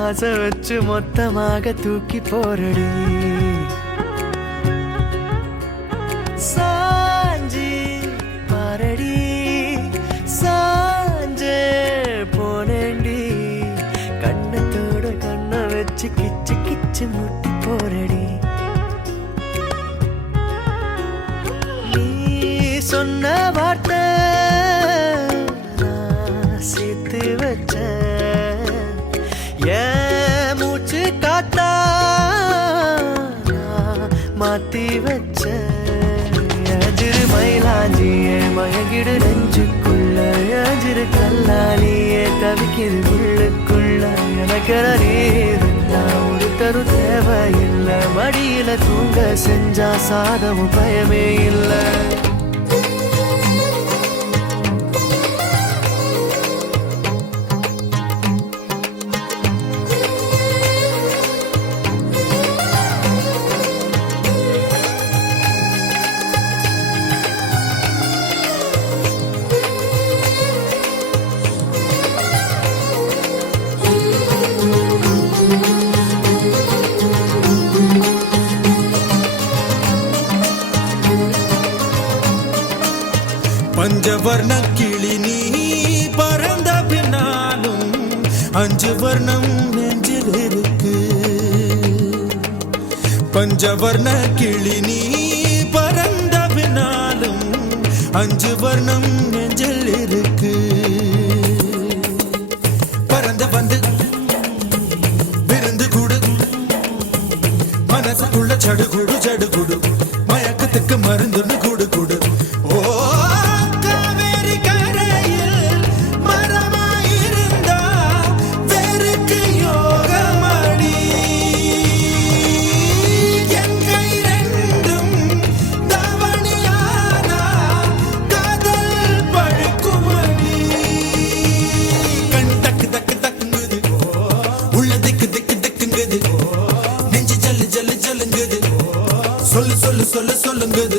ஆசை வச்சு மொத்தமாக தூக்கி போரடி சாஞ்சி பாரடி சாஞ்சே போனேண்டி கண்ணத்தோட கண்ணை வச்சு கிச்சு கிச்சு முட்டி போரடி நீ சொன்ன வார்த்தை நான் சேர்த்து வச்சேன் ஏன் மூச்சு காத்தா நான் மாத்தி வச்சேன் அஜிரு மயிலாஞ்சியே மயங்கிடு நெஞ்சுக்குள்ள அஜிரு கல்லாலியே தவிக்கிது உள்ளுக்குள்ள எனக்கென நீருந்தா ஒரு தரு தேவையில்லை மடியில தூங்க செஞ்சா சாதமும் பயமே இல்லை பஞ்சவர்ண கிளி நீ பறந்த பின்னாலும் 5 வர்ணம் நெஞ்சில் இருக்கு பஞ்சவர்ண கிளி நீ பறந்த பின்னாலும் 5 வர்ணம் நெஞ்சில் இருக்கு பறந்து வந்து விருந்து கூடு மனசுக்குள்ள சடுகுடு சடுகுடு மயக்கத்துக்கு மருந்துன்னு கூடு கூடு சொல்லு சொல்லுங்குது